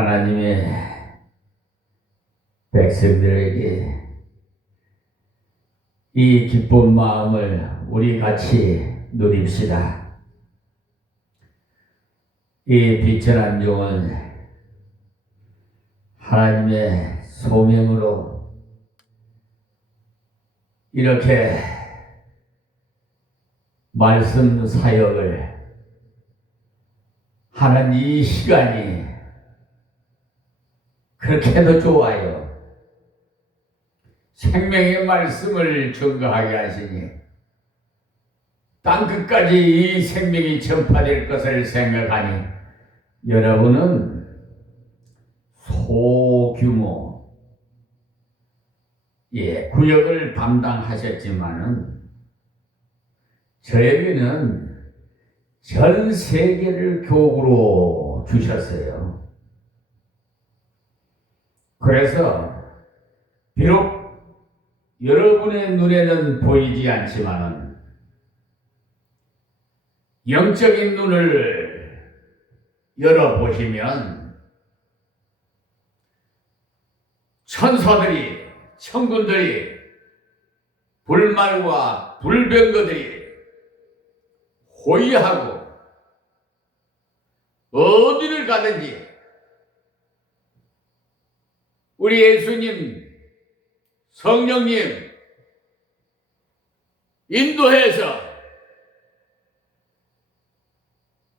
하나님의 백성들에게 이 기쁜 마음을 우리 같이 누립시다. 이 비천한 종은 하나님의 소명으로 이렇게 말씀 사역을 하는 이 시간이 그렇게도 좋아요. 생명의 말씀을 증거하게 하시니 땅끝까지 이 생명이 전파될 것을 생각하니 여러분은 소규모 구역을 담당하셨지만은 저에게는 전 세계를 교구로 주셨어요. 그래서 비록 여러분의 눈에는 보이지 않지만은 영적인 눈을 열어보시면 천사들이, 천군들이, 불말과 불병거들이 호위하고 어디를 가든지 우리 예수님, 성령님 인도해서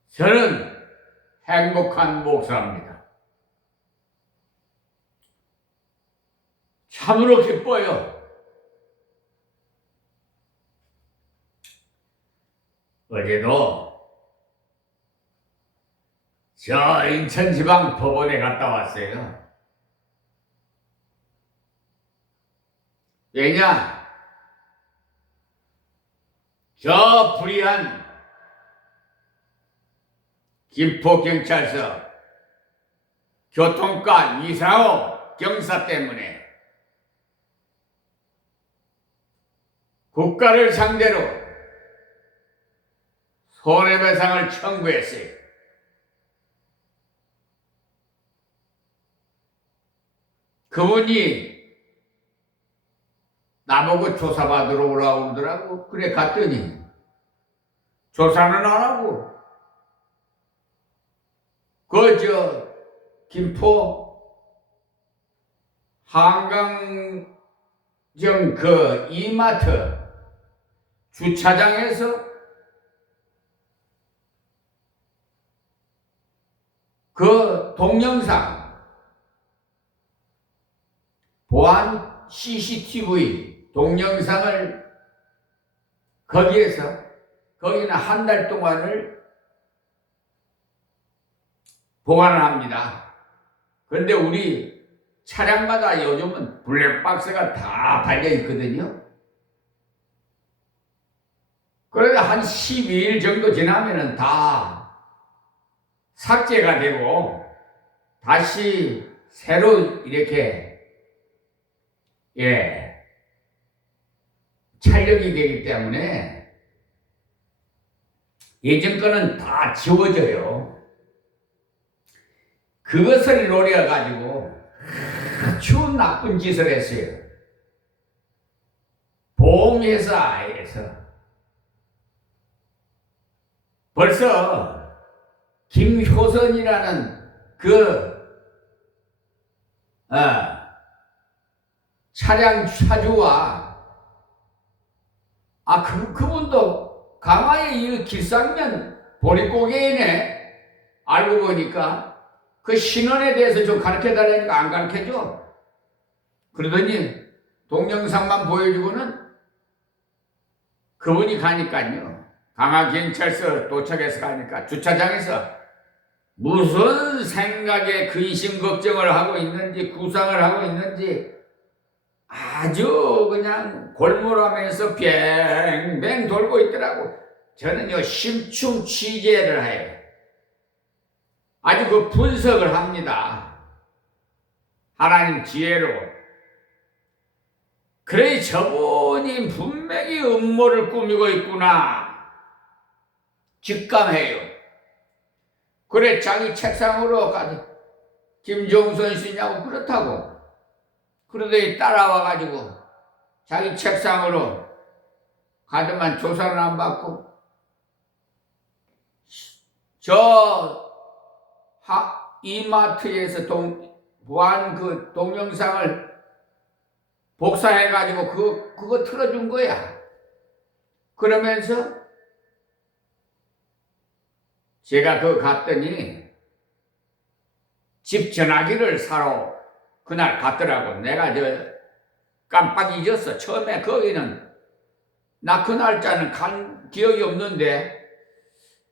저는 행복한 목사입니다. 참으로 기뻐요. 어제도 저 인천지방법원에 갔다 왔어요. 왜냐? 저 불의한 김포경찰서 교통과 이상호 경사 때문에 국가를 상대로 손해배상을 청구했어요. 그분이 나보고 조사받으러 오라고 그러더라고. 그래 갔더니 조사는 안 하고 김포 한강정 이마트 주차장에서 동영상 보안 CCTV 동영상을 거기는 한 달 동안을 보관을 합니다. 그런데 우리 차량마다 요즘은 블랙박스가 다 달려 있거든요. 그래서 한 12일 정도 지나면은 다 삭제가 되고 다시 새로 이렇게 촬영이 되기 때문에 예전 거는 다 지워져요. 그것을 노려가지고 아주 나쁜 짓을 했어요. 보험회사에서 벌써 김효선이라는 차량 차주와 그분도 강화의 이 길상면 보릿고개이네. 알고 보니까 그 신원에 대해서 좀 가르쳐달라니까 안 가르쳐줘. 그러더니 동영상만 보여주고는 그분이 가니까요. 강화경찰서 도착해서 가니까 주차장에서 무슨 생각에 근심 걱정을 하고 있는지 구상을 하고 있는지 아주 그냥 골몰하면서 뱅뱅 돌고 있더라고. 저는요 심층 취재를 해요. 아주 분석을 합니다. 하나님 지혜로. 그래 저분이 분명히 음모를 꾸미고 있구나 직감해요. 그래 자기 책상으로 가서 김종선 씨냐고 그렇다고. 그러더니 따라와가지고 자기 책상으로 가더만 조사는 안 받고 이마트에서 보안 그 동영상을 복사해가지고 그거 틀어준 거야. 그러면서 제가 갔더니 집 전화기를 사러 그날 갔더라고. 내가 깜빡 잊었어. 처음에 거기는 나 그 날짜는 간 기억이 없는데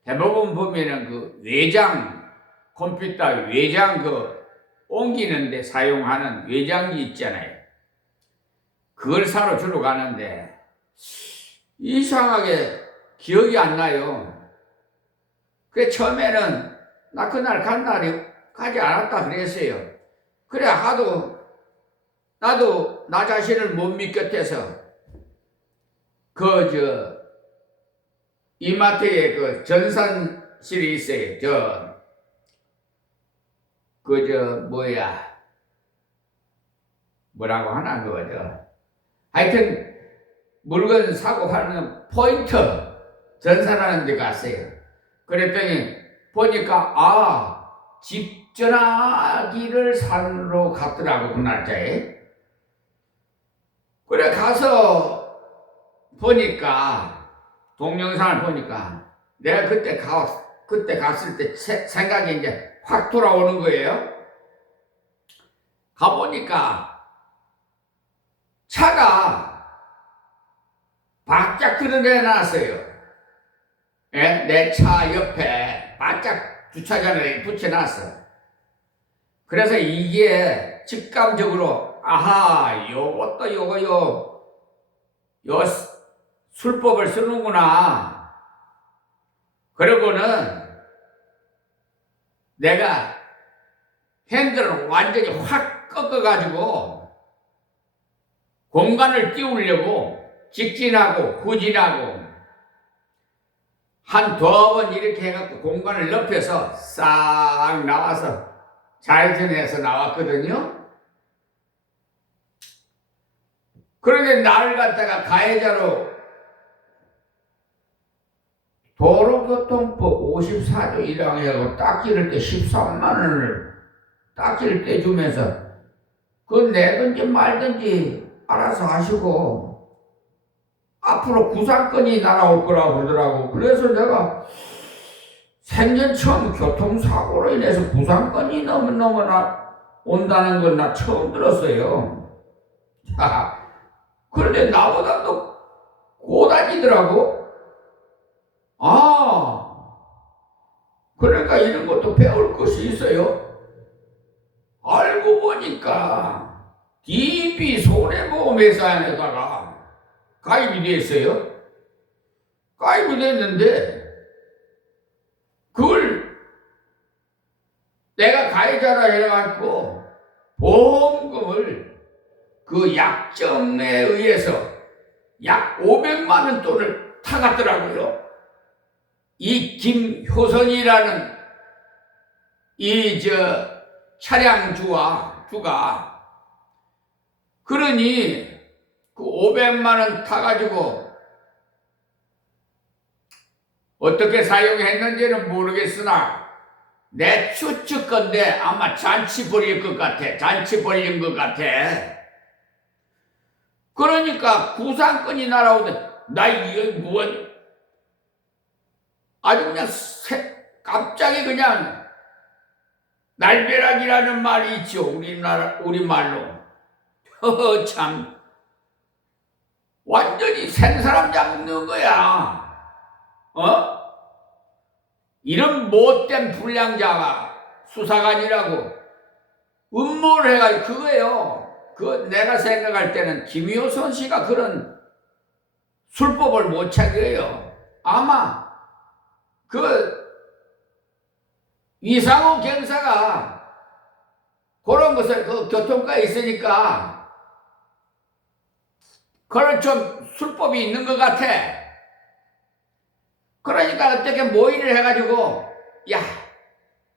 대부분 보면은 그 외장 컴퓨터 외장 옮기는데 사용하는 외장기 있잖아요. 그걸 사러 주러 가는데 이상하게 기억이 안 나요. 그래 처음에는 나 그날 간 날이 가지 않았다 그랬어요. 그래 나도 나 자신을 못 믿겠대서 이마트에 전산실이 있어요. 뭐라고 하나 하여튼 물건 사고 하는 포인트 전산하는 데 갔어요. 그랬더니 보니까 집 전화기를 사러 갔더라고 그 날짜에. 그래 가서 보니까 동영상을 보니까 내가 그때 갔을 때 생각이 이제 확 돌아오는 거예요. 가보니까 차가 바짝 드러내놨어요. 내 차 옆에 바짝 주차장에 붙여놨어. 그래서 이게 직감적으로 요것도 요 술법을 쓰는구나. 그러고는 내가 핸들을 완전히 확 꺾어가지고 공간을 띄우려고 직진하고 후진하고 한 두어 번 이렇게 해갖고 공간을 넓혀서 싹 나와서 좌회전해서 나왔거든요. 그런데 나를 갖다가 가해자로 도로교통법 54조 1항하고 딱지를 때 13만 원을 딱지를 떼주면서 그건 내든지 말든지 알아서 하시고 앞으로 구상권이 날아올 거라고 그러더라고. 그래서 내가 생전 처음 교통사고로 인해서 구상권이 너무나 온다는 건 나 처음 들었어요. 그런데 나보다 또 고단이더라고. 그러니까 이런 것도 배울 것이 있어요. 알고 보니까 DB 손해보험회사에다가 가입이 됐어요. 가입이 됐는데 그걸 내가 가해자라 해가지고 보험금을 그 약정에 의해서 약 500만 원 돈을 타갔더라고요. 이 김효선이라는 차량 주가 그러니 그 500만 원 타가지고 어떻게 사용했는지는 모르겠으나 내 추측건데 아마 잔치 벌일 것 같아. 잔치 벌린 것 같아. 그러니까 구상권이 날아오는데 나 이거 아주 그냥 갑자기 그냥 날벼락이라는 말이 있죠. 우리말로. 참 완전히 생사람 잡는 거야. 이런 못된 불량자가 수사관이라고 음모를 해가지고 그거예요. 내가 생각할 때는 김효선 씨가 그런 술법을 못 찾아요. 아마 이상호 경사가 그런 것을 교통과에 있으니까 그런 좀 술법이 있는 것 같아. 그러니까 어떻게 모의를 해가지고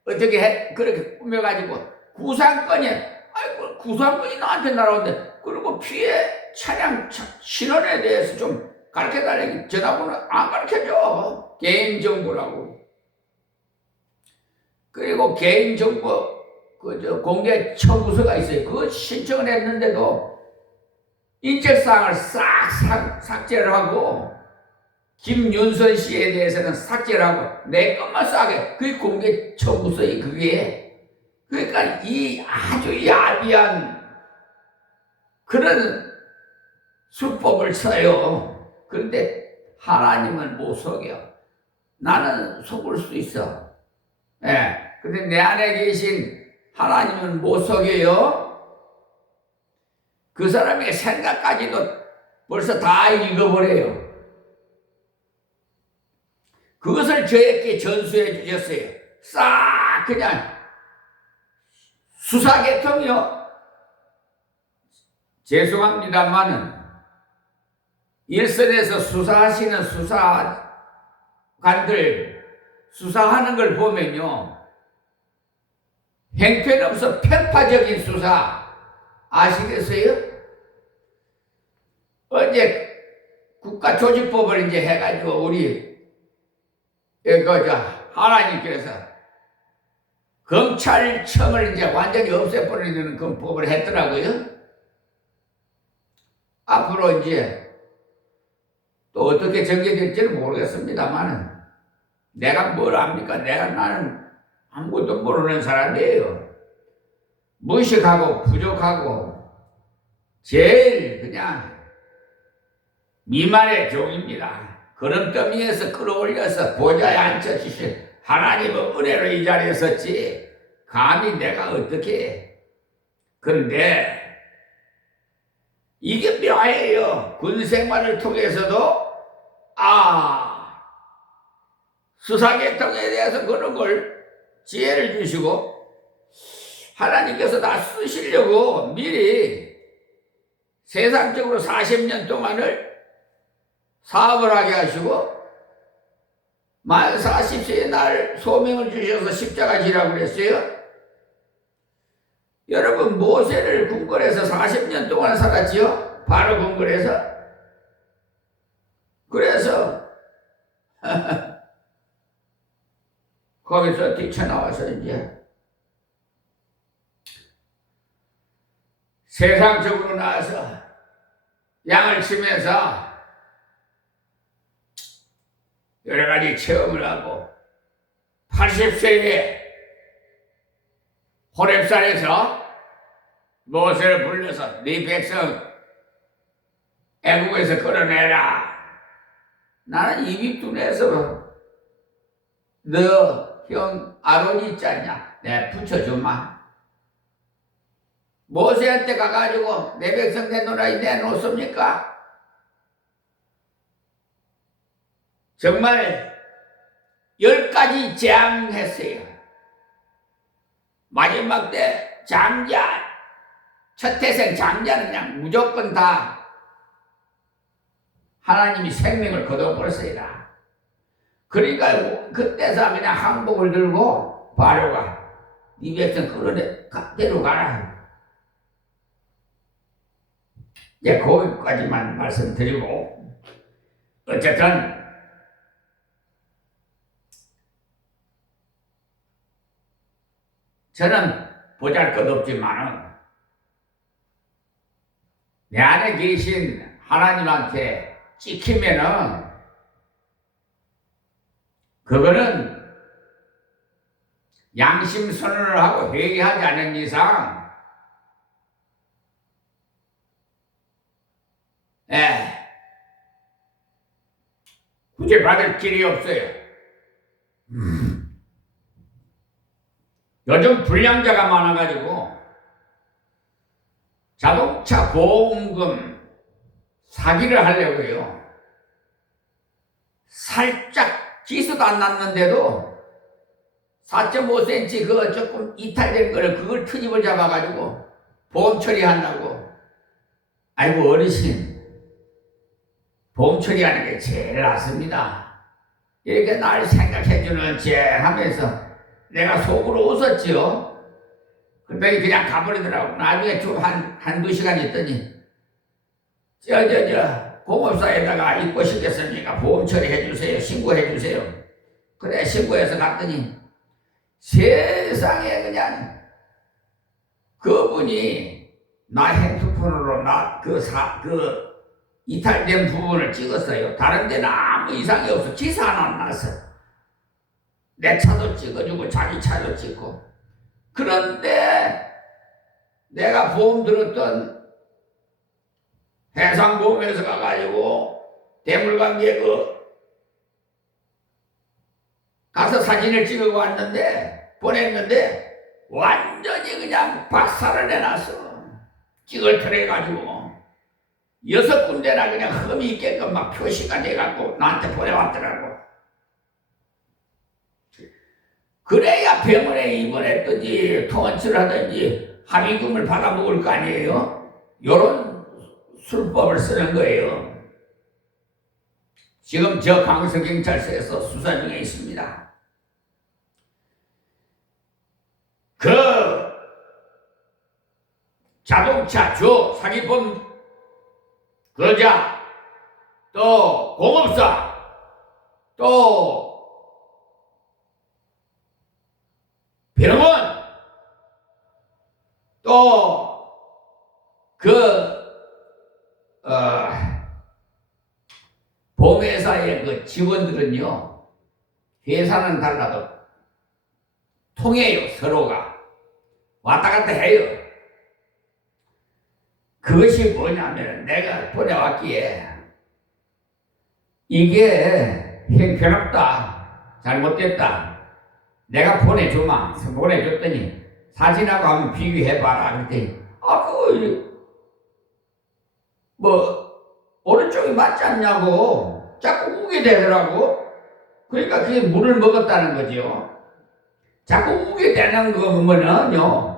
어떻게 그렇게 꾸며가지고 구상권이, 아이고, 구상권이 나한테 날아오는데, 그리고 피해 차량 신원에 대해서 좀 가르쳐달라니 전화번호 안 가르쳐줘. 개인정보라고. 그리고 개인정보, 공개 청구서가 있어요. 그거 신청을 했는데도 인적사항을 싹 삭제를 하고, 김윤선 씨에 대해서는 삭제를 하고, 내 것만 싸게. 그게 공개 청구서에 그게. 그러니까 이 아주 야비한 그런 수법을 써요. 그런데 하나님은 못 속여. 나는 속을 수 있어. 예. 근데 내 안에 계신 하나님은 못 속여요. 그 사람의 생각까지도 벌써 다 읽어버려요. 그것을 저에게 전수해 주셨어요. 싹 그냥 수사계통이요. 죄송합니다만은 일선에서 수사하시는 수사관들 수사하는 걸 보면요, 형편없어 편파적인 수사 아시겠어요? 어제 국가조직법을 이제 해가지고 우리 하나님께서 검찰청을 이제 완전히 없애버리는 그 법을 했더라고요. 앞으로 이제 또 어떻게 전개될지는 모르겠습니다만은 내가 뭘 압니까? 나는 아무것도 모르는 사람이에요. 무식하고 부족하고 제일 그냥 미만의 종입니다. 걸음더미에서 끌어올려서 보좌에 앉혀주신 하나님의 은혜로 이 자리에 섰지 감히 내가 어떻게 해. 그런데 이게 묘해요. 군 생활을 통해서도 수사계통에 대해서 그런 걸 지혜를 주시고 하나님께서 나 쓰시려고 미리 세상적으로 40년 동안을 사업을 하게 하시고 만 40세의 날 소명을 주셔서 십자가 지라고 그랬어요. 여러분 모세를 궁궐에서 40년 동안 살았지요. 바로 궁궐에서. 그래서 거기서 뛰쳐나와서 이제 세상적으로 나와서 양을 치면서 여러 가지 체험을 하고 80세에 호렙산에서 모세를 불러서 네 백성 애국에서 끌어내라. 나는 입이 둔해서 너 형 아론이 있지 않냐? 내가 붙여주마. 모세한테 가가지고 내 백성 내놓으라 내놓습니까? 정말 10가지 재앙했어요. 마지막 때 장자, 첫 태생 장자는 그냥 무조건 다 하나님이 생명을 거둬버렸어요. 그러니까 그때서 그냥 항복을 들고 바로가 네 백성 끌어내 데려가라. 이제 거기까지만 말씀드리고 어쨌든 저는 보잘것없지만은 내 안에 계신 하나님한테 찍히면은 그거는 양심 선언을 하고 회개하지 않은 이상 구제받을 길이 없어요. 요즘 불량자가 많아가지고 자동차 보험금 사기를 하려고요. 살짝 기수도 안 났는데도 4.5cm 그거 조금 이탈된 거를 그걸 트집을 잡아가지고 보험 처리한다고. 아이고 어르신, 보험 처리하는 게 제일 낫습니다. 이렇게 날 생각해주는 제 하면서 내가 속으로 웃었지요. 그러더니 그냥 가버리더라고. 나중에 좀 한두 시간 있더니 공업사에다가 입고 싶겠습니까? 보험 처리해 주세요. 신고해 주세요. 그래 신고해서 갔더니 세상에 그냥 그분이 나 핸드폰으로 그 이탈된 부분을 찍었어요. 다른 데는 아무 이상이 없어. 기사 안 났어. 내 차도 찍어주고 자기 차도 찍고. 그런데 내가 보험 들었던 해상보험에서 가가지고 대물관계 가서 사진을 찍어 왔는데 보냈는데 완전히 그냥 박살을 내놨어. 찌글털해가지고 6군데나 그냥 흠이 있게끔 막 표시가 돼갖고 나한테 보내왔더라고. 그래야 병원에 입원했든지 통원치를 하든지 합의금을 받아먹을 거 아니에요. 요런 술법을 쓰는 거예요. 지금 저 강서경찰서에서 수사 중에 있습니다. 그 자동차 주 사기범 거자 또 공업사 또 병원 또 보험회사의 그 직원들은요, 회사는 달라도 통해요. 서로가 왔다 갔다 해요. 그것이 뭐냐면 내가 보내왔기에 이게 형편없다, 잘못됐다, 내가 보내줬더니 사진하고 한번 비교해봐라. 그랬더니 오른쪽이 맞지 않냐고 자꾸 우게 되더라고. 그러니까 그게 물을 먹었다는 거죠. 자꾸 우게 되는 거면요,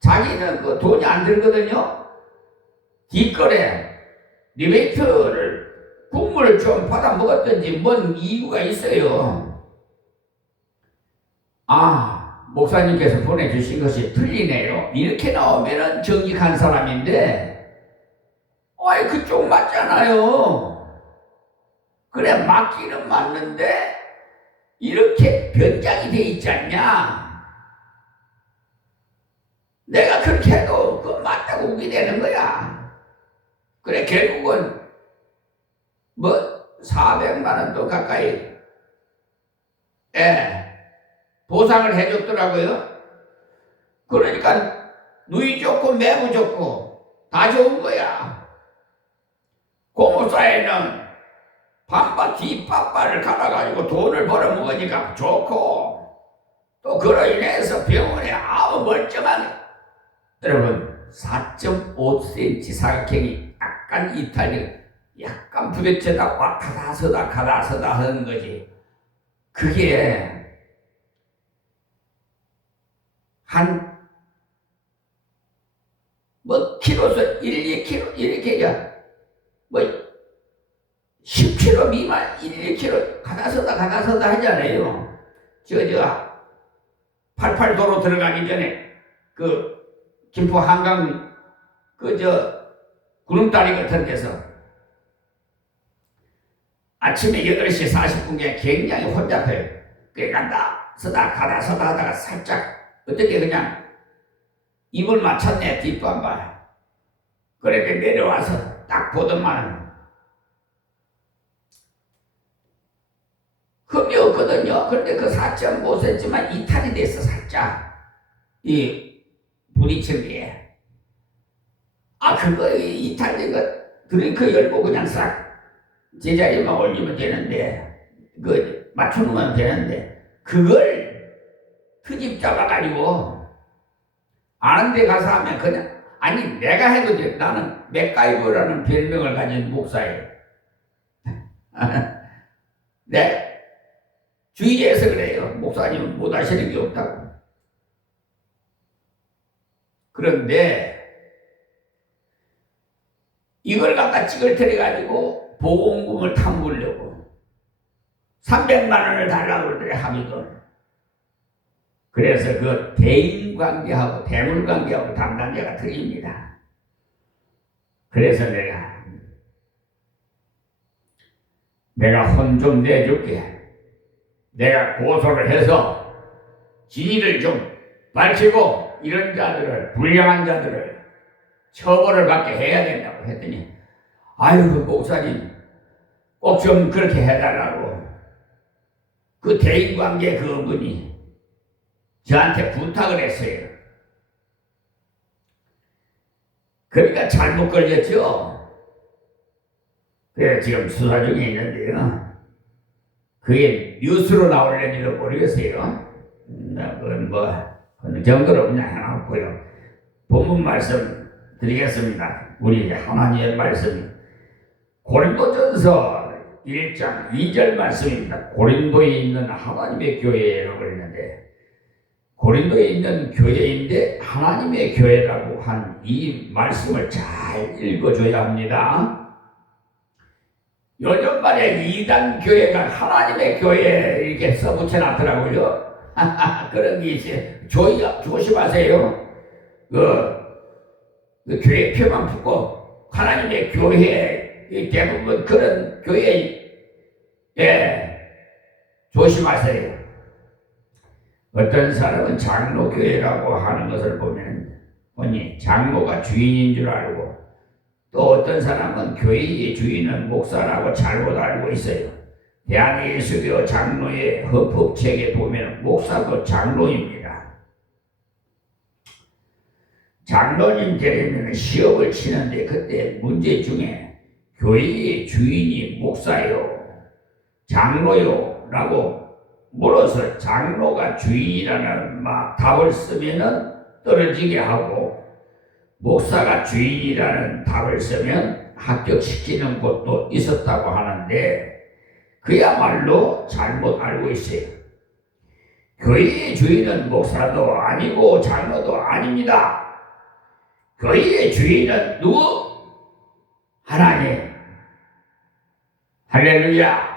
자기는 그 돈이 안 들거든요. 뒷거래 리베이트를 국물을 좀 받아 먹었든지 뭔 이유가 있어요. 목사님께서 보내주신 것이 틀리네요. 이렇게 나오면은 정직한 사람인데 그쪽 맞잖아요. 그래 맞기는 맞는데 이렇게 변장이 돼 있지 않냐. 내가 그렇게 해도 그거 맞다고 우게 되는 거야. 그래 결국은 400만 원도 가까이 보상을 해줬더라고요. 그러니까 누이 좋고 매부 좋고 다 좋은 거야. 공업사에는 반바 뒷바바를 갈아가지고 돈을 벌어먹으니까 좋고, 또 그로 인해서 병원에 아무 멀쩡한, 여러분 4.5cm 사각형이 약간 이탈이 약간 부딪혀다 왔다 서다 가다 서다 하는 거지. 그게 한 키로수 1, 2kg 이렇게 10kg 미만 1, 2kg 가다 서다 하잖아요. 88도로 들어가기 전에 김포 한강 구름다리 같은 데서 아침에 8시 40분에 굉장히 혼잡해요. 그래 가다 서다 하다가 살짝 어떻게 그냥 입을 맞췄네. 뒷반발. 그렇게 내려와서 딱 보더만 흠이 없거든요. 그런데 그 4.5cm만 이탈이 됐어. 살짝 이 부딪힌 게. 그거 이탈된 거 드링크 열고 그냥 싹 제자리만 올리면 되는데 맞춰놓으면 되는데 그걸 트집 잡아가지고 아는 데 가서 하면 그냥 내가 해도 돼. 나는 맥가이버라는 별명을 가진 목사예요. 네. 주의해서 그래요. 목사님은 못 하시는 게 없다고. 그런데 이걸 갖다 찌글터려가지고 보험금을 탐구려고 300만 원을 달라고 그러더래. 합의금. 그래서 그 대인관계하고 대물관계하고 담당자가 틀립니다. 그래서 내가 혼 좀 내줄게. 내가 고소를 해서 진위를 좀 밝히고 이런 자들을, 불량한 자들을 처벌을 받게 해야 된다고 했더니, 아유 목사님 꼭 좀 그렇게 해달라고 그 대인관계 그분이 저한테 부탁을 했어요. 그러니까 잘못 걸렸죠. 그래서 지금 수사 중에 있는데요. 그게 뉴스로 나올는지도 모르겠어요. 그건 어느 정도로 그냥 해놓고요. 본문 말씀 드리겠습니다. 우리 하나님의 말씀 고린도전서 1장 2절 말씀입니다. 고린도에 있는 하나님의 교회라고 했는데, 고린도에 있는 교회인데 하나님의 교회라고 한 이 말씀을 잘 읽어줘야 합니다. 요즘 말에 이단 교회가 하나님의 교회에 이렇게 써붙여놨더라고요. 그런 게 있어요. 조심하세요. 그 교회표만 붙고 하나님의 교회, 대부분 그런 교회, 조심하세요. 어떤 사람은 장로교회라고 하는 것을 보면 장로가 주인인 줄 알고, 또 어떤 사람은 교회의 주인은 목사라고 잘못 알고 있어요. 대한예수교 장로의 헌법책에 보면 목사도 장로입니다. 장로님 되려면 시험을 치는데 그때 문제 중에 교회의 주인이 목사요, 장로요 라고 물어서 장로가 주인이라는 답을 쓰면은 떨어지게 하고, 목사가 주인이라는 답을 쓰면 합격시키는 곳도 있었다고 하는데, 그야말로 잘못 알고 있어요. 교회의 주인은 목사도 아니고 장로도 아닙니다. 교회의 주인은 누구? 하나님. 할렐루야.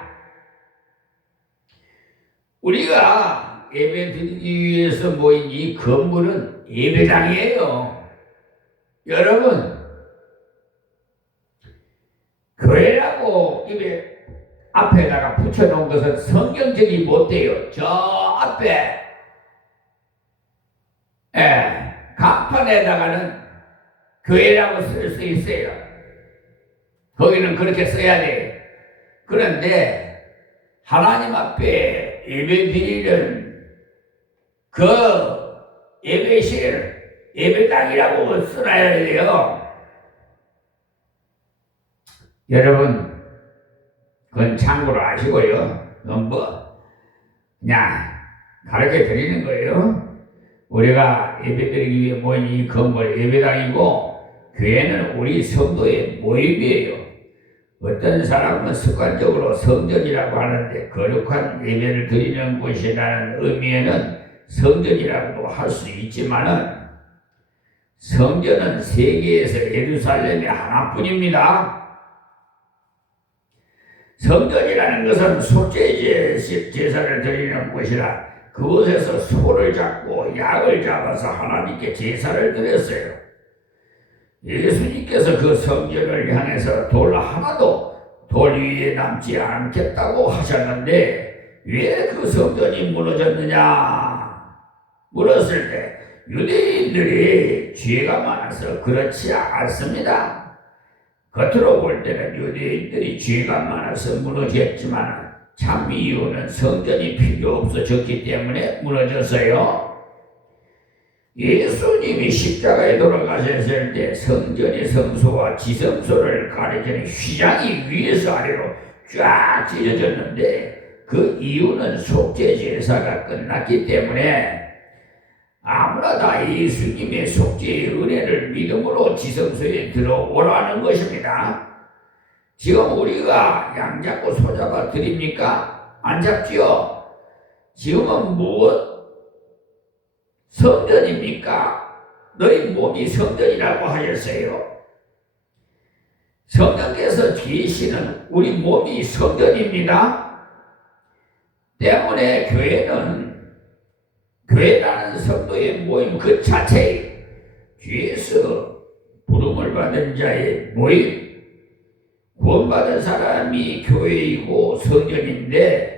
우리가 예배 드리기 위해서 모인 이 건물은 예배당이에요. 여러분, 교회라고 입에 앞에다가 붙여놓은 것은 성경적이 못돼요. 저 앞에 간판에다가는 교회라고 쓸 수 있어요. 거기는 그렇게 써야 돼요. 그런데 하나님 앞에 예배 드리는 그 예배실, 예배당이라고 써놔야 돼요. 여러분, 그건 참고로 아시고요. 그건 그냥 가르쳐 드리는 거예요. 우리가 예배 드리기 위해 모인 이 건물 예배당이고, 교회는 우리 성도의 모임이에요. 어떤 사람은 습관적으로 성전이라고 하는데, 거룩한 예배를 드리는 곳이라는 의미에는 성전이라고도 할 수 있지만은, 성전은 세계에서 예루살렘이 하나뿐입니다. 성전이라는 것은 속죄 제사를 드리는 곳이라, 그곳에서 소를 잡고 약을 잡아서 하나님께 제사를 드렸어요. 예수님께서 그 성전을 향해서 돌 하나도 돌 위에 남지 않겠다고 하셨는데, 왜 그 성전이 무너졌느냐 물었을 때 유대인들이 죄가 많아서 그렇지 않습니다. 겉으로 볼 때는 유대인들이 죄가 많아서 무너졌지만 참 이유는 성전이 필요 없어졌기 때문에 무너졌어요. 예수님이 십자가에 돌아가셨을 때 성전의 성소와 지성소를 가리키는 휘장이 위에서 아래로 쫙 찢어졌는데, 그 이유는 속죄 제사가 끝났기 때문에 아무나 다 예수님의 속죄의 은혜를 믿음으로 지성소에 들어오라는 것입니다. 지금 우리가 양 잡고 소 잡아 드립니까? 안 잡지요? 지금은 무엇? 성전입니까? 너희 몸이 성전이라고 하셨어요. 성령께서 계시는 우리 몸이 성전입니다. 때문에 교회는 교회라는 성도의 모임 그 자체에 뒤에서 부름을 받은 자의 모임, 구원받은 사람이 교회이고 성전인데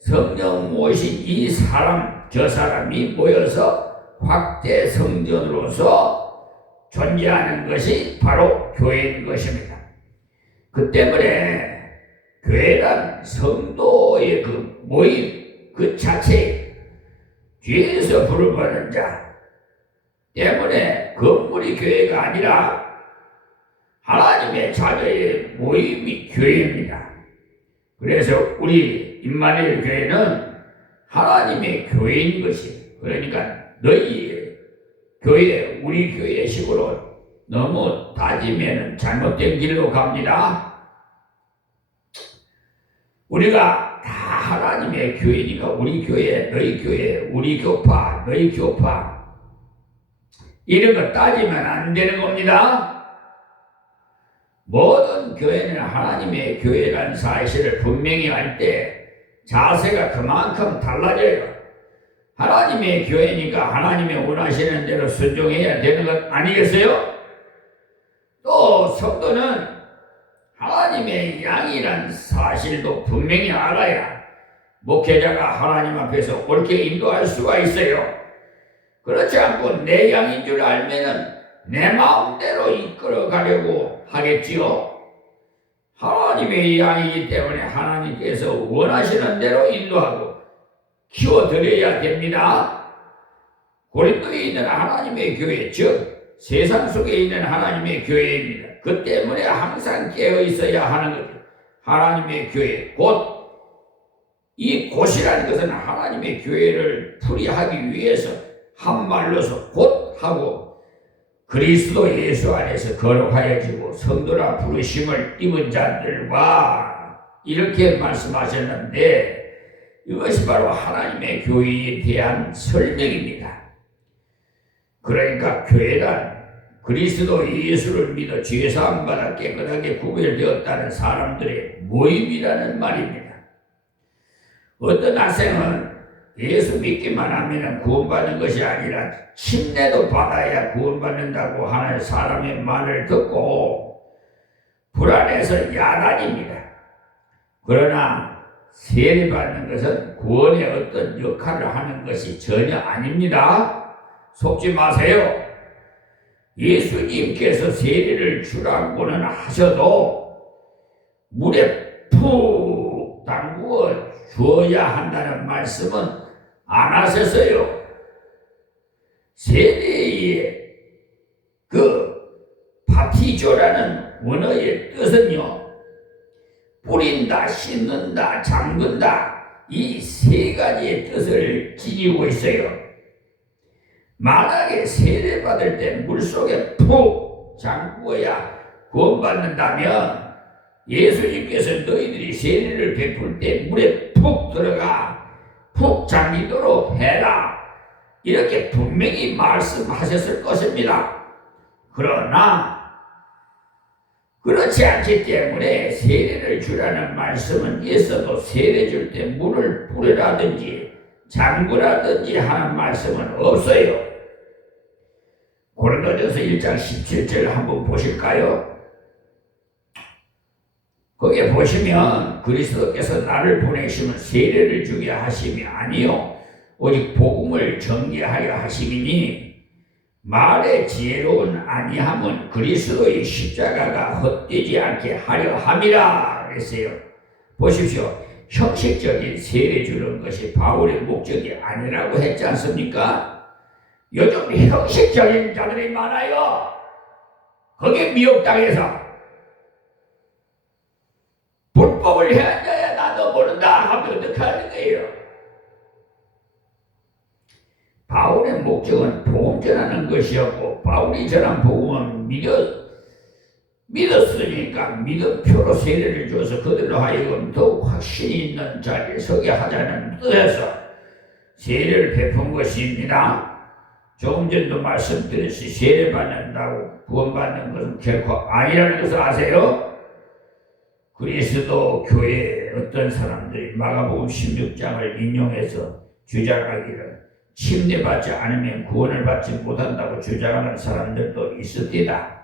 성령 모신 이 사람, 저 사람이 모여서 확대 성전으로서 존재하는 것이 바로 교회인 것입니다. 그 때문에 교회란 성도의 그 모임 그 자체에 뒤에서 부름받은 자 때문에 건물이 교회가 아니라 하나님의 자녀의 모임이 교회입니다. 그래서 우리 임마누엘 교회는 하나님의 교회인 것이, 그러니까 너희 교회, 우리 교회 식으로 너무 따지면 잘못된 길로 갑니다. 우리가 다 하나님의 교회니까 우리 교회, 너희 교회, 우리 교파, 너희 교파 이런 거 따지면 안 되는 겁니다. 모든 교회는 하나님의 교회라는 사실을 분명히 할 때 자세가 그만큼 달라져요. 하나님의 교회니까 하나님의 원하시는 대로 순종해야 되는 것 아니겠어요? 또 성도는 하나님의 양이라는 사실도 분명히 알아야 목회자가 하나님 앞에서 옳게 인도할 수가 있어요. 그렇지 않고 내 양인 줄 알면은 내 마음대로 이끌어 가려고 하겠지요. 하나님의 양이기 때문에 하나님께서 원하시는 대로 인도하고 키워드려야 됩니다. 고린도에 있는 하나님의 교회, 즉 세상 속에 있는 하나님의 교회입니다. 그 때문에 항상 깨어 있어야 하는 거죠. 하나님의 교회, 곧 이 곧이라는 것은 하나님의 교회를 풀이하기 위해서 한 말로서 곧 하고 그리스도 예수 안에서 거룩하여지고 성도라 부르심을 입은 자들과 이렇게 말씀하셨는데 이것이 바로 하나님의 교회에 대한 설명입니다. 그러니까 교회란 그리스도 예수를 믿어 죄사함 받아 깨끗하게 구별되었다는 사람들의 모임이라는 말입니다. 어떤 학생은 예수 믿기만 하면 구원받는 것이 아니라 침례도 받아야 구원받는다고 하는 사람의 말을 듣고 불안해서 야단입니다. 그러나 세례받는 것은 구원의 어떤 역할을 하는 것이 전혀 아닙니다. 속지 마세요. 예수님께서 세례를 주라고는 하셔도 물에 푹 담그어 주어야 한다는 말씀은 안 하셨어요. 세례의 그 파티조라는 원어의 뜻은요, 뿌린다, 씻는다, 잠근다 이 세 가지의 뜻을 지니고 있어요. 만약에 세례받을 때 물속에 푹 잠그어야 구원받는다면 예수님께서 너희들이 세례를 베풀 때 물에 푹 들어가 푹 잠기도록 해라 이렇게 분명히 말씀하셨을 것입니다. 그러나 그렇지 않기 때문에 세례를 주라는 말씀은 있어도 세례 줄 때 물을 뿌리라든지 잠그라든지 하는 말씀은 없어요. 고린도전서 1장 17절 한번 보실까요? 거기에 보시면 그리스도께서 나를 보내시면 세례를 주게 하심이 아니요 오직 복음을 전개하려 하심이니 말의 지혜로운 아니함은 그리스도의 십자가가 헛되지 않게 하려 함이라 그랬어요. 보십시오. 형식적인 세례 주는 것이 바울의 목적이 아니라고 했지 않습니까? 요즘 형식적인 자들이 많아요. 거기에 미혹당해서 불법을 해야 나도 모른다 하면 어떻게 하는 거예요? 바울의 목적은 복음 전하는 것이었고 바울이 전한 복음은 믿었으니까 믿음표로 세례를 줘서 그들로 하여금 더욱 확신이 있는 자리에 서게 하자는 뜻에서 세례를 베푼 것입니다. 조금 전도 말씀드렸듯이 세례 받는다고 구원받는 것은 결코 아니라는 것을 아세요? 그리스도 교회에 어떤 사람들이 마가복음 16장을 인용해서 주장하기를 침례받지 않으면 구원을 받지 못한다고 주장하는 사람들도 있습니다.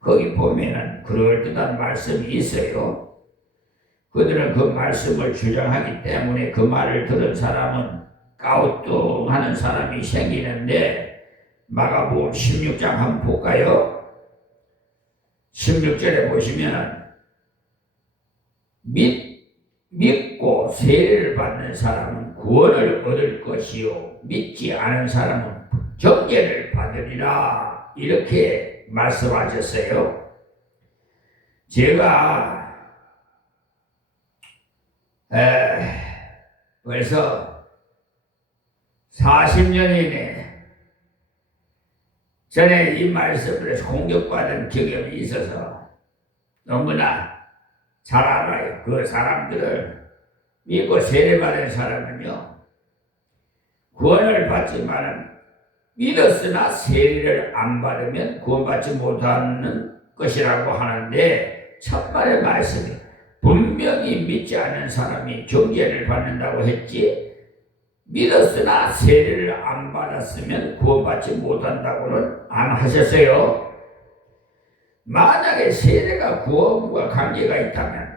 거기 보면은 그럴듯한 말씀이 있어요. 그들은 그 말씀을 주장하기 때문에 그 말을 들은 사람은 까우뚱하는 사람이 생기는데, 마가복음 16장 한번 볼까요? 16절에 보시면 믿고 세례를 받는 사람은 구원을 얻을 것이요 믿지 않은 사람은 정죄를 받으리라, 이렇게 말씀하셨어요. 제가 그래서 40년이네 전에 이 말씀을 공격받은 경험이 있어서 너무나 잘 알아요. 그 사람들을 믿고 세례받은 사람은요, 구원을 받지만 믿었으나 세례를 안 받으면 구원받지 못하는 것이라고 하는데, 첫발의 말씀이 분명히 믿지 않은 사람이 정죄를 받는다고 했지, 믿었으나 세례를 안 받았으면 구원받지 못한다고는 안 하셨어요. 만약에 세례가 구원과 관계가 있다면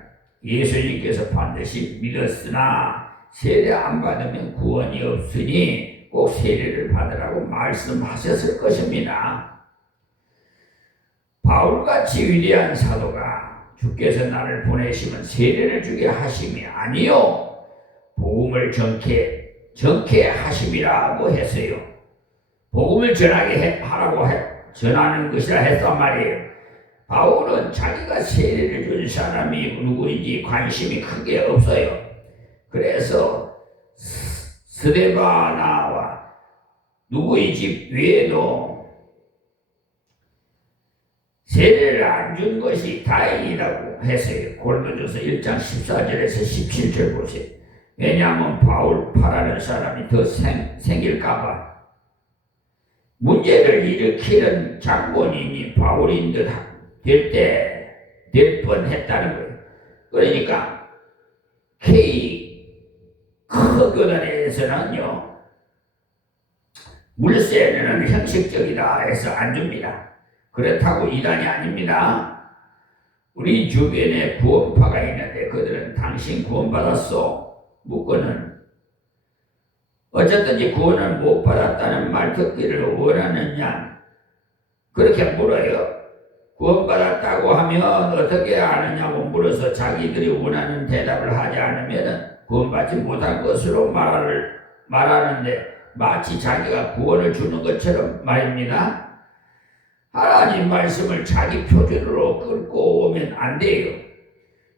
예수님께서 반드시 믿었으나 세례 안 받으면 구원이 없으니 꼭 세례를 받으라고 말씀하셨을 것입니다. 바울같이 위대한 사도가 주께서 나를 보내시면 세례를 주게 하심이 아니요 복음을 전케 하심이라고 했어요. 복음을 전하는 것이라 했단 말이에요. 바울은 자기가 세례를 줄 사람이 누구인지 관심이 크게 없어요. 그래서 스데바나와 누구의 집 외에도 세례를 안 준 것이 다행이라고 했어요. 고린도전서 1장 14절에서 17절 보세요. 왜냐하면 바울 파라는 사람이 더 생길까봐. 문제를 일으키는 장본인이 바울인 듯 될 뻔했다는 거예요. 그러니까 교단에서는요, 물세는 형식적이다 해서 안 줍니다. 그렇다고 이단이 아닙니다. 우리 주변에 구원파가 있는데 그들은 당신 구원받았어? 묻고는 어쨌든지 구원을 못 받았다는 말 듣기를 원하느냐, 그렇게 물어요. 구원받았다고 하면 어떻게 아느냐고 물어서 자기들이 원하는 대답을 하지 않으면 구원받지 못한 것으로 말하는데, 마치 자기가 구원을 주는 것처럼 말입니다. 하나님 말씀을 자기 표준으로 끌고 오면 안 돼요.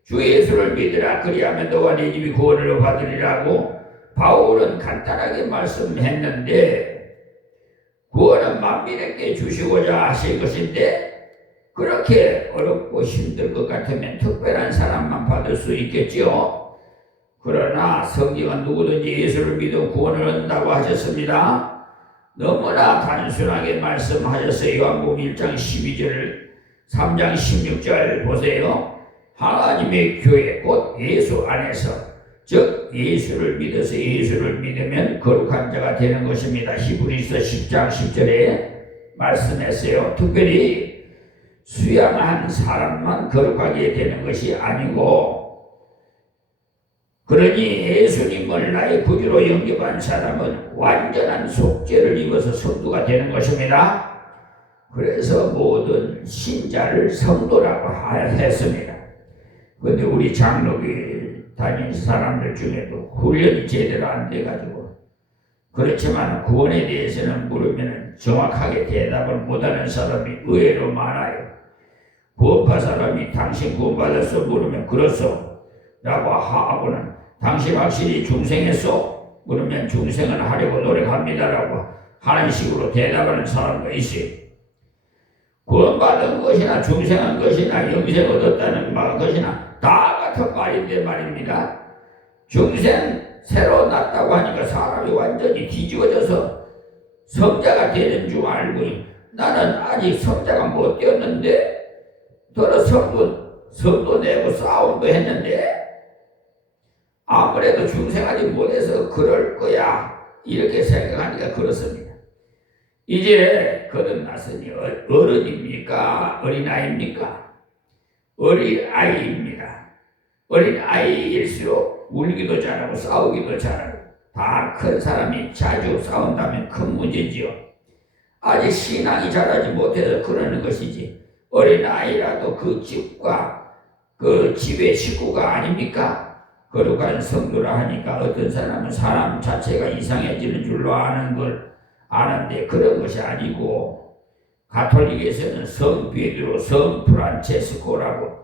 주 예수를 믿으라, 그리하면 너와 네 집이 구원을 받으리라고 바울은 간단하게 말씀했는데, 구원은 만민에게 주시고자 하실 것인데 그렇게 어렵고 힘들 것 같으면 특별한 사람만 받을 수 있겠지요. 그러나 성경은 누구든지 예수를 믿어 구원을 얻는다고 하셨습니다. 너무나 단순하게 말씀하셨어요. 요한복음 1장 12절, 3장 16절 보세요. 하나님의 교회 곧 예수 안에서, 즉 예수를 믿어서 예수를 믿으면 거룩한 자가 되는 것입니다. 히브리서 10장 10절에 말씀했어요. 특별히 수양한 사람만 거룩하게 되는 것이 아니고, 그러니 예수님을 나의 구주로 영접한 사람은 완전한 속죄를 입어서 성도가 되는 것입니다. 그래서 모든 신자를 성도라고 했습니다. 그런데 우리 장로교회 다니는 사람들 중에도 훈련이 제대로 안 돼가지고, 그렇지만 구원에 대해서는 물으면 정확하게 대답을 못하는 사람이 의외로 많아요. 구원파 사람이 당신 구원받았어? 물으면 그렇소 라고 하고는, 당신 확실히 중생했어? 물으면 중생은 하려고 노력합니다 라고 하는 식으로 대답하는 사람도 있어요. 구원받은 것이나 중생한 것이나 영생 얻었다는 것이나 다 같은 말인데 말입니다. 중생 새로 났다고 하니까 사람이 완전히 뒤집어져서 성자가 되는 줄 알고, 나는 아직 성자가 못 되었는데 더러 성도 내고 싸움도 했는데 아무래도 중생하지 못해서 그럴 거야 이렇게 생각하니까 그렇습니다. 이제 거듭났으니 어른입니까? 어린아이입니까? 어린아이입니다. 어린아이일수록 울기도 잘하고 싸우기도 잘하고 다 큰 사람이 자주 싸운다면 큰 문제지요. 아직 신앙이 자라지 못해서 그러는 것이지 어린아이라도 그 집과 그 집의 식구가 아닙니까? 거룩한 성도라 하니까 어떤 사람은 사람 자체가 이상해지는 줄로 아는데 그런 것이 아니고 가톨릭에서는 성 베드로, 성 프란체스코라고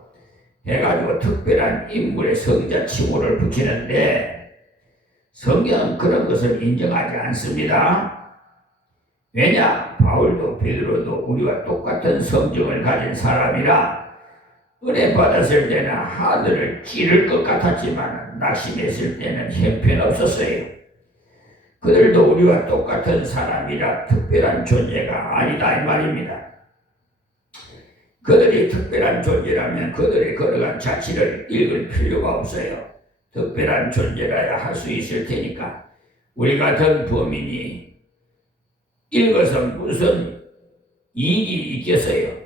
해가지고 특별한 인물의 성자 칭호를 붙이는데 성경은 그런 것을 인정하지 않습니다. 왜냐? 바울도 베드로도 우리와 똑같은 성정을 가진 사람이라 은혜 받았을 때는 하늘을 찌를 것 같았지만 낙심했을 때는 형편없었어요. 그들도 우리와 똑같은 사람이라 특별한 존재가 아니다 이 말입니다. 그들이 특별한 존재라면 그들이 걸어간 자취를 읽을 필요가 없어요. 특별한 존재라야 할 수 있을 테니까 우리 같은 범인이 읽어서 무슨 이익이 있겠어요?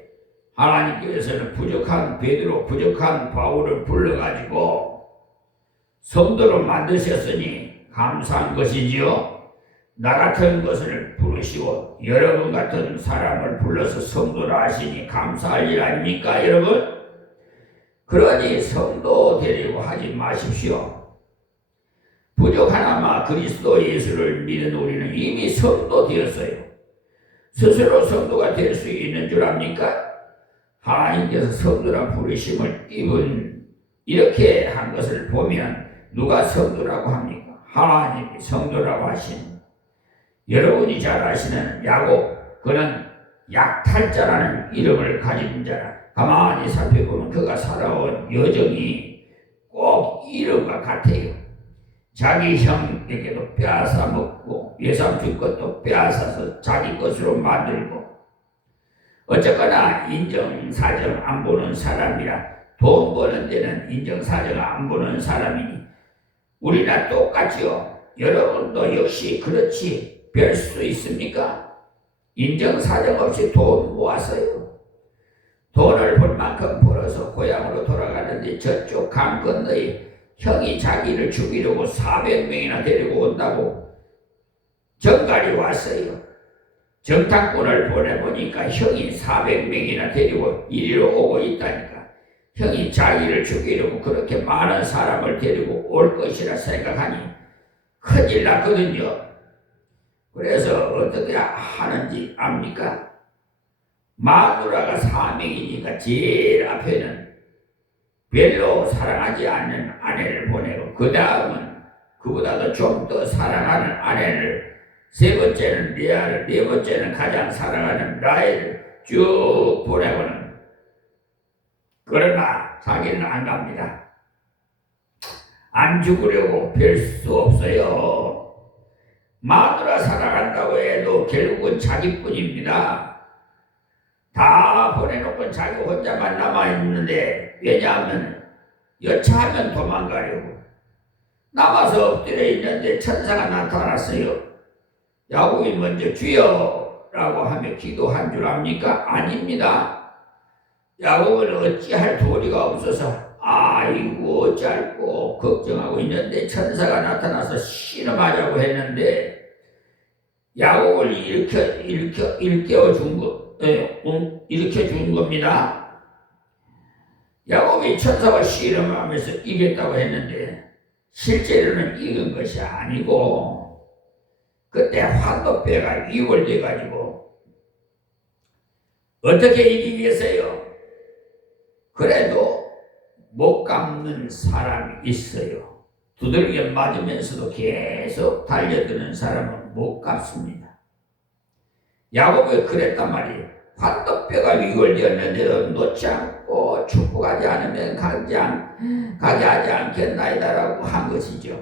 하나님께서는 부족한 베드로, 부족한 바울을 불러가지고 성도로 만드셨으니 감사한 것이지요. 나 같은 것을 부르시고 여러분 같은 사람을 불러서 성도라 하시니 감사할 일 아닙니까 여러분? 그러니 성도 되려고 하지 마십시오. 부족하나마 그리스도 예수를 믿은 우리는 이미 성도 되었어요. 스스로 성도가 될 수 있는 줄 압니까? 하나님께서 성도라 부르심을 입은 이렇게 한 것을 보면 누가 성도라고 합니까? 하나님이 성도라고 하신 여러분이 잘 아시는 야곱, 그는 약탈자라는 이름을 가진 자라. 가만히 살펴보면 그가 살아온 여정이 꼭 이름과 같아요. 자기 형에게도 빼앗아 먹고 외삼촌 것도 빼앗아서 자기 것으로 만들고 어쨌거나 인정사정 안 보는 사람이라 돈 버는 데는 인정사정 안 보는 사람이니 우리나 똑같지요. 여러분도 역시 그렇지. 별 수 있습니까? 인정사정 없이 돈 모았어요. 돈을 벌 만큼 벌어서 고향으로 돌아가는데 저쪽 강 건너에 형이 자기를 죽이려고 400명이나 데리고 온다고 정갈이 왔어요. 정탐꾼을 보내보니까 형이 400명이나 데리고 이리로 오고 있다니까. 형이 자기를 죽이려고 그렇게 많은 사람을 데리고 올 것이라 생각하니 큰일 났거든요. 그래서 어떻게 하는지 압니까? 마누라가 4명이니까 제일 앞에는 별로 사랑하지 않는 아내를 보내고 그 다음은 그보다도 좀 더 사랑하는 아내를 세 번째는 레아를 네 번째는 가장 사랑하는 라헬을 쭉 보내고는 그러나 자기는 안 갑니다. 안 죽으려고 별 수 없어요. 마누라 사랑한다고 해도 결국은 자기뿐입니다. 다 보내놓고 자기 혼자만 남아있는데 왜냐하면 여차하면 도망가려고 남아서 엎드려 있는데 천사가 나타났어요. 야곱이 먼저 주여 라고 하며 기도한 줄 압니까? 아닙니다. 야곱은 어찌할 도리가 없어서 아이고 어찌할꼬 걱정하고 있는데 천사가 나타나서 씨름하자고 했는데 야곱을 일깨워 준 거, 일으켜 준 겁니다. 야곱이 천사와 씨름하면서 이겼다고 했는데 실제로는 이긴 것이 아니고 그때 환도뼈가 위골돼 가지고 어떻게 이기겠어요? 그래도 못 갚는 사람이 있어요. 두들겨 맞으면서도 계속 달려드는 사람은 못 갚습니다. 야곱이 그랬단 말이에요. 환도뼈가 위골되었는데도 놓지 않고 축복하지 않으면 가게 하지 않겠나이다라고 한 것이죠.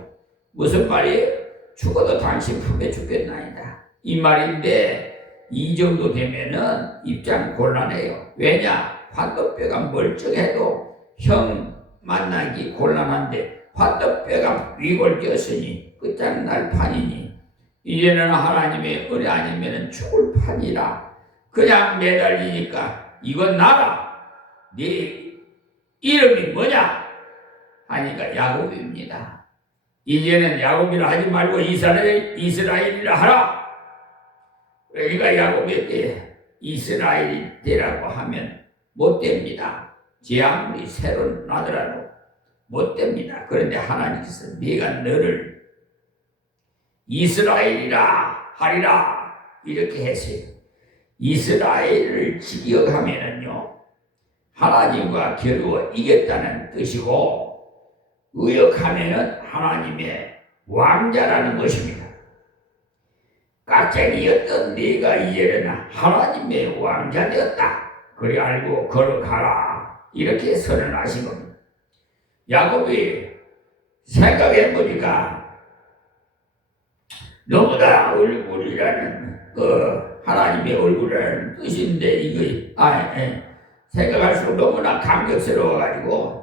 무슨 말이에요? 죽어도 당신 품에 죽겠나이다. 이 말인데 이 정도 되면은 입장 곤란해요. 왜냐? 환도뼈가 멀쩡해도 형 만나기 곤란한데 환도뼈가 위골되었으니 끝장날 판이니 이제는 하나님의 은혜 아니면 죽을 판이라. 그냥 매달리니까 이건 나라. 네 이름이 뭐냐? 하니까 야곱입니다. 이제는 야곱이라 하지 말고 이스라엘이라 하라. 그러니까 야곱에게 이스라엘이 되라고 하면 못 됩니다. 제 아무리 새로 나더라도 못 됩니다. 그런데 하나님께서 네가 너를 이스라엘이라 하리라 이렇게 했어요. 이스라엘을 기억하면은요, 하나님과 겨루어 이겼다는 뜻이고, 의역하면은 하나님의 왕자라는 것입니다. 깍쟁이였던 네가 이제는 하나님의 왕자 되었다. 그래 알고 걸어가라. 이렇게 선언하신 겁니다. 야곱이 생각해보니까 너무나 얼굴이라는 하나님의 얼굴이라는 뜻인데 이거 생각할수록 너무나 감격스러워가지고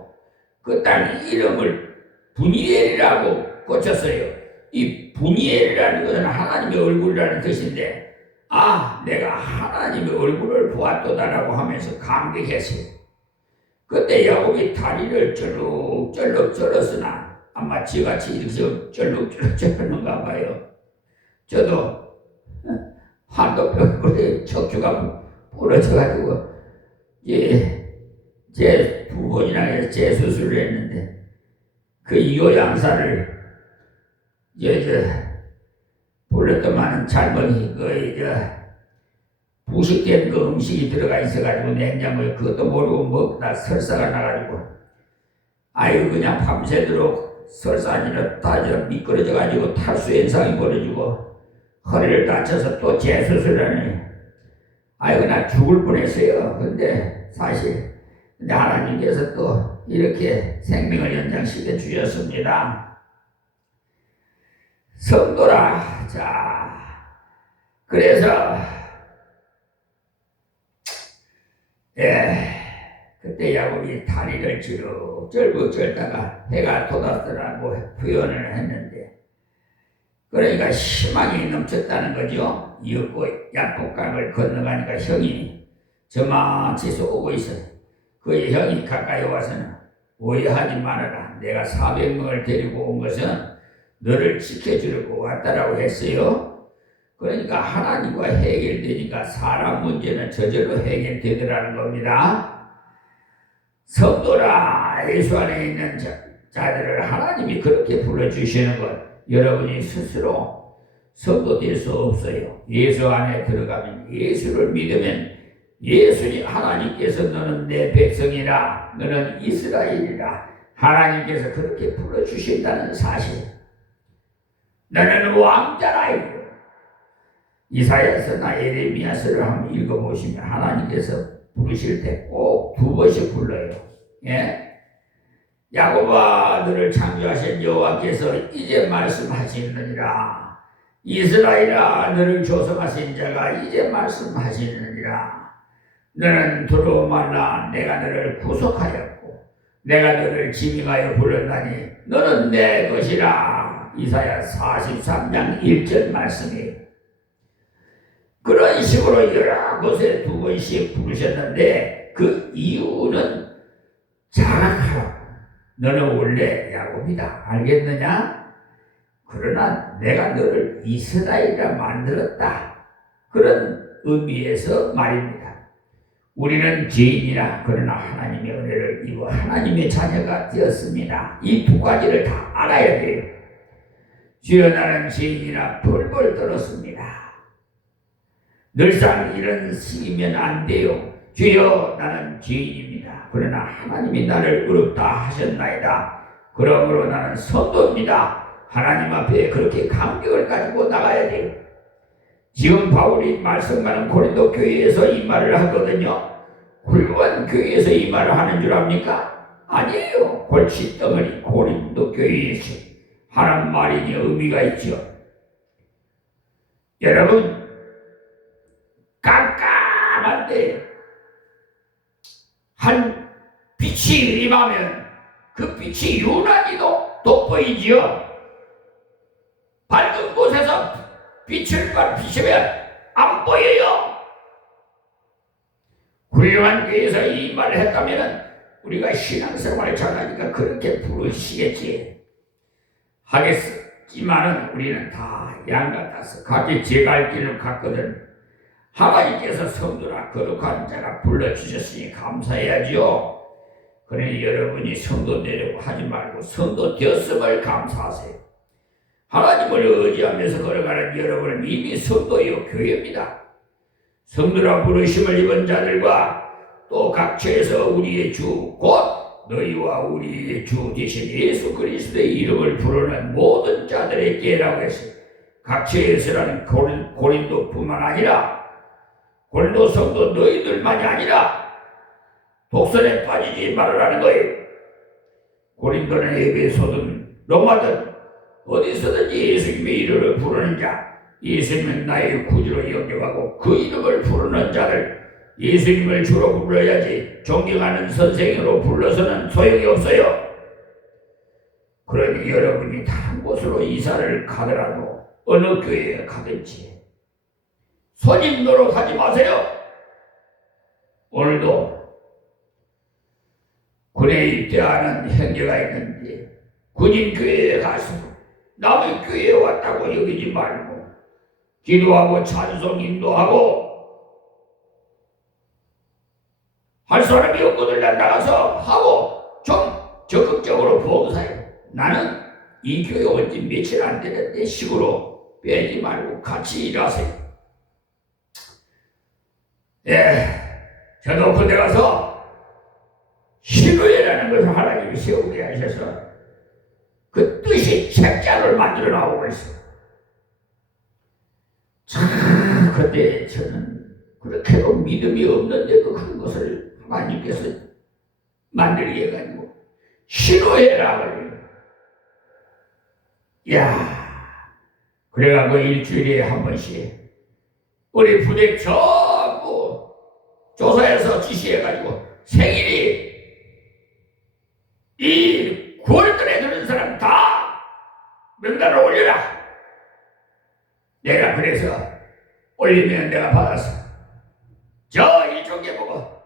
그 딸 이름을 분이엘이라고 고쳤어요. 이 분이엘이라는 것은 하나님의 얼굴이라는 뜻인데 내가 하나님의 얼굴을 보았도다라고 하면서 감격했어요. 그때 야곱이 다리를 쩔룩쩔룩 쩔었으나 아마 지같이 이렇게 쩔룩쩔룩 쩔었는가 봐요. 저도 한도병으로 척추가 부러져가지고 제 두 번이나 재수술을 했는데 그 이호 양사를 불렀더만은 잘못이 부식된 그 음식이 들어가 있어가지고 냉장고에 그것도 모르고 먹다 설사가 나가지고 그냥 밤새도록 설사니라 다 미끄러져가지고 탈수 현상이 벌어지고 허리를 다쳐서 또 재수술을 하네. 나 죽을 뻔했어요. 근데 하나님께서 또 이렇게 생명을 연장시켜 주셨습니다. 성도라. 자, 그래서 그때 야곱이 다리를 쩔고 쩔다가 해가 돋았더라고 표현을 했는데, 그러니까 희망이 넘쳤다는 거죠. 이윽고 야복강을 건너가니까 형이 저만치 쏘고 있어요. 그 형이 가까이 와서는 오해하지 말아라. 내가 400명을 데리고 온 것은 너를 지켜주려고 왔다라고 했어요. 그러니까 하나님과 해결되니까 사람 문제는 저절로 해결되더라는 겁니다. 성도라. 예수 안에 있는 자들을 하나님이 그렇게 불러주시는 것, 여러분이 스스로 성도 될 수 없어요. 예수 안에 들어가면, 예수를 믿으면 예수님 하나님께서 너는 내 백성이라, 너는 이스라엘이라 하나님께서 그렇게 불러주신다는 사실. 너는 왕자라. 이사야서나 예레미야서를 한번 읽어보시면 하나님께서 부르실 때 꼭 2번씩 불러요. 야곱아, 너를 창조하신 여호와께서 이제 말씀하시느니라. 이스라엘아, 너를 조성하신 자가 이제 말씀하시느니라. 너는 두려워말라. 내가 너를 구속하였고 내가 너를 지명하여 불렀나니 너는 내 것이라. 이사야 43장 1절 말씀이에요. 그런 식으로 여러 곳에 2번씩 부르셨는데 그 이유는 자각하라. 너는 원래 야곱이다. 알겠느냐? 그러나 내가 너를 이스라엘이라 만들었다. 그런 의미에서 말입니다. 우리는 죄인이라 그러나 하나님의 은혜를 입어 하나님의 자녀가 되었습니다. 이 2가지를 다 알아야 돼요. 주여 나는 죄인이라 벌벌 떨었습니다. 늘상 이런 식이면 안 돼요. 주여 나는 죄인입니다. 그러나 하나님이 나를 의롭다 하셨나이다. 그러므로 나는 성도입니다. 하나님 앞에 그렇게 감격을 가지고 나가야 돼요. 지금 바울이 말씀하는 고린도 교회에서 이 말을 하거든요. 훌륭한 교회에서 이 말을 하는 줄 압니까? 아니에요. 골칫덩어리 고린도 교회에서 하는 말이니 의미가 있죠. 여러분, 깜깜한데 한 빛이 임하면 그 빛이 유난히도 돋보이지요. 밝은 곳에서 빛을 비추면 안 보여요. 훌륭한 교회에서 이 말을 했다면 우리가 신앙생활을 잘하니까 그렇게 부르시겠지 하겠지만은 우리는 다 양 같아서 각기 제가 할 길을 갔거든. 하나님께서 성도라 거룩한 자가 불러주셨으니 감사해야지요. 그러니 여러분이 성도 되려고 하지 말고 성도 되었음을 감사하세요. 하나님을 의지하면서 걸어가는 여러분은 이미 성도요 교회입니다. 성도라 부르심을 입은 자들과 또 각처에서 우리의 주 곧 너희와 우리의 주 되신 예수 그리스도의 이름을 부르는 모든 자들에게라고 했어요. 각처에서라는 고린도뿐만 아니라 고린도 성도 너희들만이 아니라 독선에 빠지지 말으라는 거예요. 고린도는 에베소든 로마든 어디서든지 예수님의 이름을 부르는 자, 예수님은 나의 구주로 여겨하고 그 이름을 부르는 자를 예수님을 주로 불러야지 존경하는 선생으로 불러서는 소용이 없어요. 그러니 여러분이 다른 곳으로 이사를 가더라도 어느 교회에 가든지 손님 노릇하지 마세요. 오늘도 군에 입대하는 형제가 있는데 군인 교회에 가서 남의 교회에 왔다고 여기지 말고 기도하고 찬송 인도하고 할 사람이 없거든 나가서 하고 좀 적극적으로 봉사해. 나는 이 교회 온 지 며칠 안 되는데 식으로 빼지 말고 같이 일하세요. 저도 군대 가서 신우회라는 것을 하나님이 세우게 하셔서 그 뜻이 책자를 만들어 나오고 있어요. 참 그때 저는 그렇게도 믿음이 없는데도 그런 것을 하나님께서 만들게 해가지고 신우회라고 그래가지고 일주일에 한 번씩 우리 부대 전부 조사해서 지시해가지고 생일이 이 9월달에 드는 사람 다 명단을 올려라. 내가 그래서 올리면 내가 받았어. 저 이쪽에 보고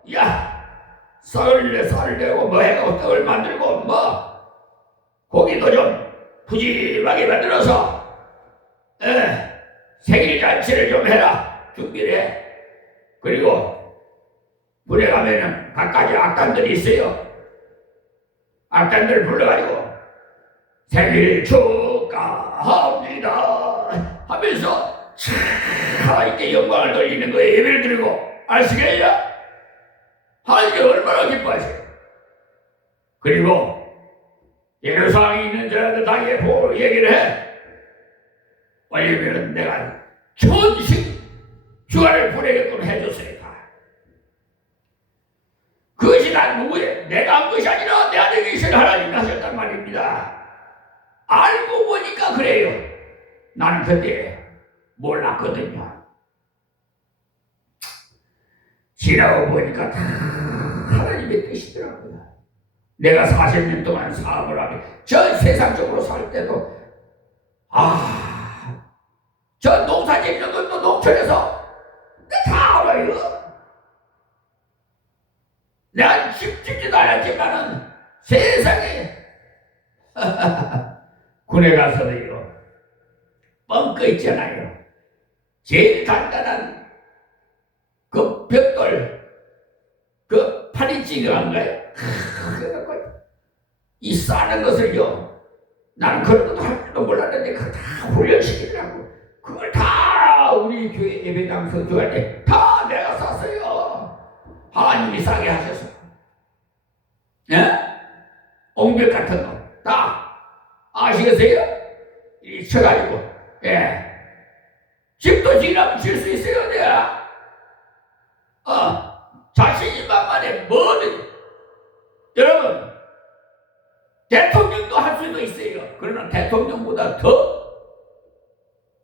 쌀을 내고 뭐 해가고 떡을 만들고 뭐 고기도 좀 푸짐하게 만들어서 생일 잔치를 좀 해라. 준비를 해. 그리고 물에 가면은 각가지 악단들이 있어요. 악단들 불러가지고 생일 축하합니다 하면서 하나님께 영광을 돌리는 거에 예배를 드리고 아시겠냐? 하나님께 얼마나 기뻐하세요. 그리고 예루살렘에 있는 자들 다 예포로 얘기를 해. 왜냐면 내가 천식 휴가를 보내게끔 해줬어요. 그것이 난 누구예요? 내가 한 것이 아니라 내 안에 계신 하나님이 하셨단 말입니다. 알고 보니까 그래요. 나는 그때 몰랐거든요. 지나고 보니까 다 하나님의 뜻이더라고요. 내가 40년 동안 사업을 하게 저 세상적으로 살 때도 저 농사 짓는 것도 농촌에서 다 알아요. 내가 집 짓지도 않았지만은 세상에 군에 가서도요 뻥커 있잖아요. 제일 간단한 그 벽돌 그 팔이 찌그한가요? 이 싸는 것을요 나는 그런 것도 할 줄도 몰랐는데 그걸 다 훈련시키더라고. 그걸 다 우리 교회 예배당 선교할 때 다 내가 쌌어요. 하나님이 싸게 하셔서 옹벽 같은 거 다 아시겠어요? 이 쳐가지고 집도 지나면 질 수 있어요. 내가 자신이 만만해 뭐든 여러분 대통령도 할 수도 있어요. 그러나 대통령보다 더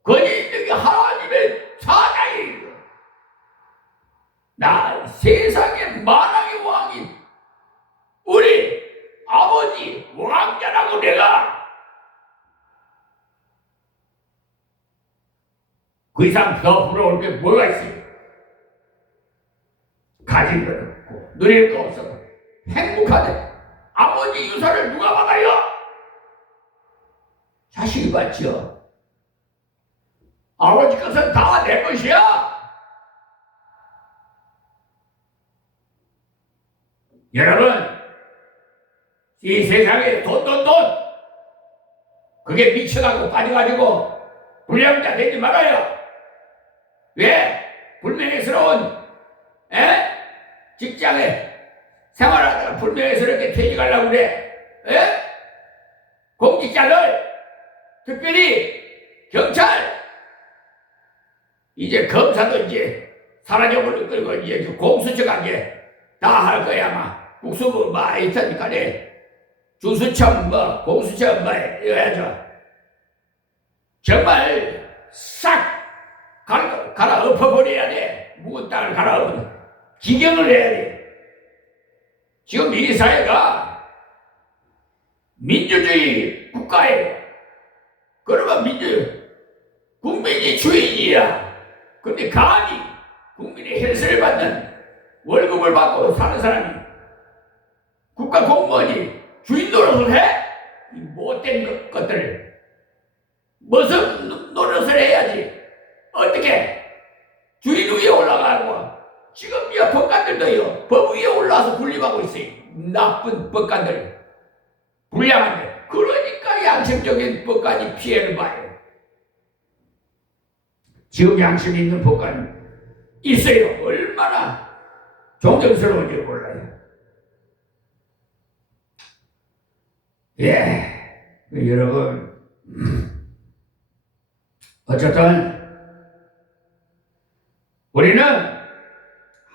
권위 있는 게 하나님의 사자예요. 나 세상에 만왕의 왕이 우리 아버지 왕자라고 내가 그 이상 더 부러울 게 뭐가 있어요? 가진 것 없고 누릴 거 없어도 행복하대. 아버지 유산을 누가 받아요? 자식이 받죠. 아버지 것은 다 내 것이야. 여러분, 이 세상에 돈 그게 미쳐가고 빠져가지고 불량자 되지 말아요. 왜? 불명예스러운 직장에 생활하다가 불명예스럽게 퇴직하려고 그래. 공직자들, 특별히 경찰, 이제 검사도 이제 사라져버릴 거고 이제 공수처가 이제 다 할 거야. 아마 국수부 뭐 하여튼 간에 주수청 뭐 공수처 뭐 이래야죠. 정말 싹 갈아엎어버려야 돼. 묵은 땅을 갈아엎어 기경을 해야 돼. 지금 이 사회가 민주주의 국가예요. 그러면 국민이 주인이야. 근데 감히 국민의 헬스를 받는 월급을 받고 사는 사람이 국가 공무원이 주인 노릇을 해? 이 못된 것들 무슨 노릇을 해야지. 어떻게 주인 위에 올라가고 지금 이 법관들도요 법 위에 올라와서 군림하고 있어요. 나쁜 법관들, 불량한데. 그러니까 양심적인 법관이 피해를 봐요. 지금 양심 있는 법관이 있어요. 얼마나 존경스러운지 몰라요. 여러분, 어쨌든 우리는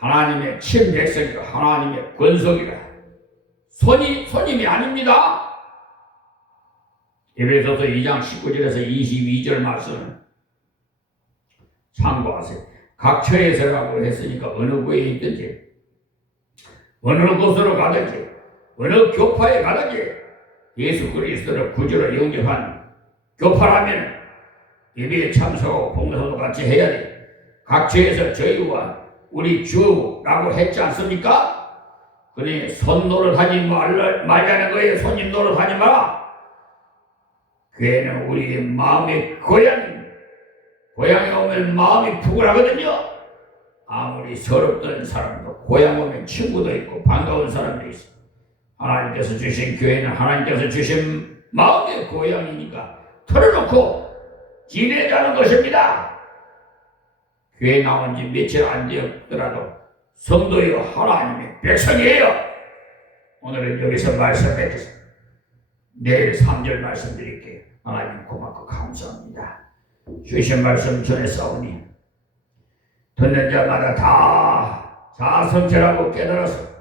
하나님의 친백성이고 하나님의 권속이라. 손님이 아닙니다. 에베소서 2장 19절에서 22절 말씀을 참고하세요. 각 처에서라고 했으니까 어느 부에 있든지 어느 곳으로 가든지 어느 교파에 가든지 예수 그리스도를 구주로 영접한 교파라면 예배에 참석하고 봉사도 같이 해야 돼. 각 처에서 저희와 우리 주라고 했지 않습니까? 그러니 손 노릇하지 말자는 거예요. 손님 노릇하지 마라. 교회는 우리의 마음의 고향. 고향에 오면 마음이 푸근하거든요. 아무리 서럽던 사람도 고향 오면 친구도 있고 반가운 사람도 있어. 하나님께서 주신 교회는 하나님께서 주신 마음의 고향이니까 털어놓고 지내자는 것입니다. 교회 나온 지 며칠 안 되었더라도 성도여 하나님의 백성이에요. 오늘은 여기서 말씀드리겠습니다. 내일 3절 말씀드릴게요. 하나님 고맙고 감사합니다. 주신 말씀 전했사오니 듣는 자마다 다 자성찰하고 깨달아서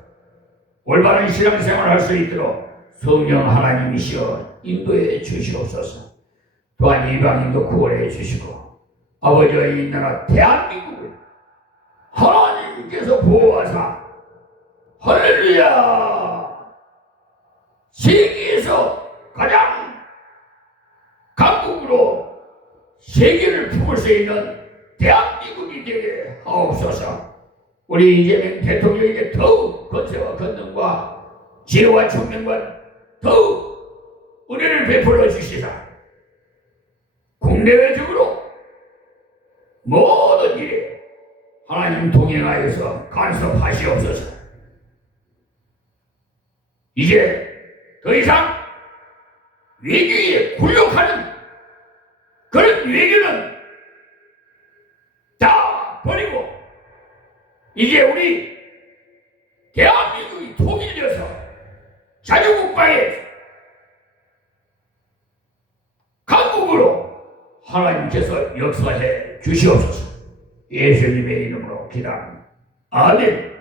올바른 신앙생활을 할 수 있도록 성령 하나님이시여 인도해 주시옵소서. 또한 이방인도 구원해 주시고 아버지의 이 나라 대한민국을 하나님께서 보호하사 할렐루야 세계에서 가장 강국으로 세계를 품을 수 있는 대한민국이 되게 하옵소서. 우리 이재명 대통령에게 더욱 권세와 권능과 지혜와 총명과 더욱 은혜를 베풀어 주시사 국내외적으로 모든 일에 하나님 동행하여서 간섭하시옵소서. 이제 더 이상 외교에 굴욕하는 그런 외교는 다 버리고 이제 우리 대한민국이 통일되어서 자주국방에 강국으로 하나님께서 역사해 주시옵소서. 예수님의 이름으로 기도합니다. 아멘.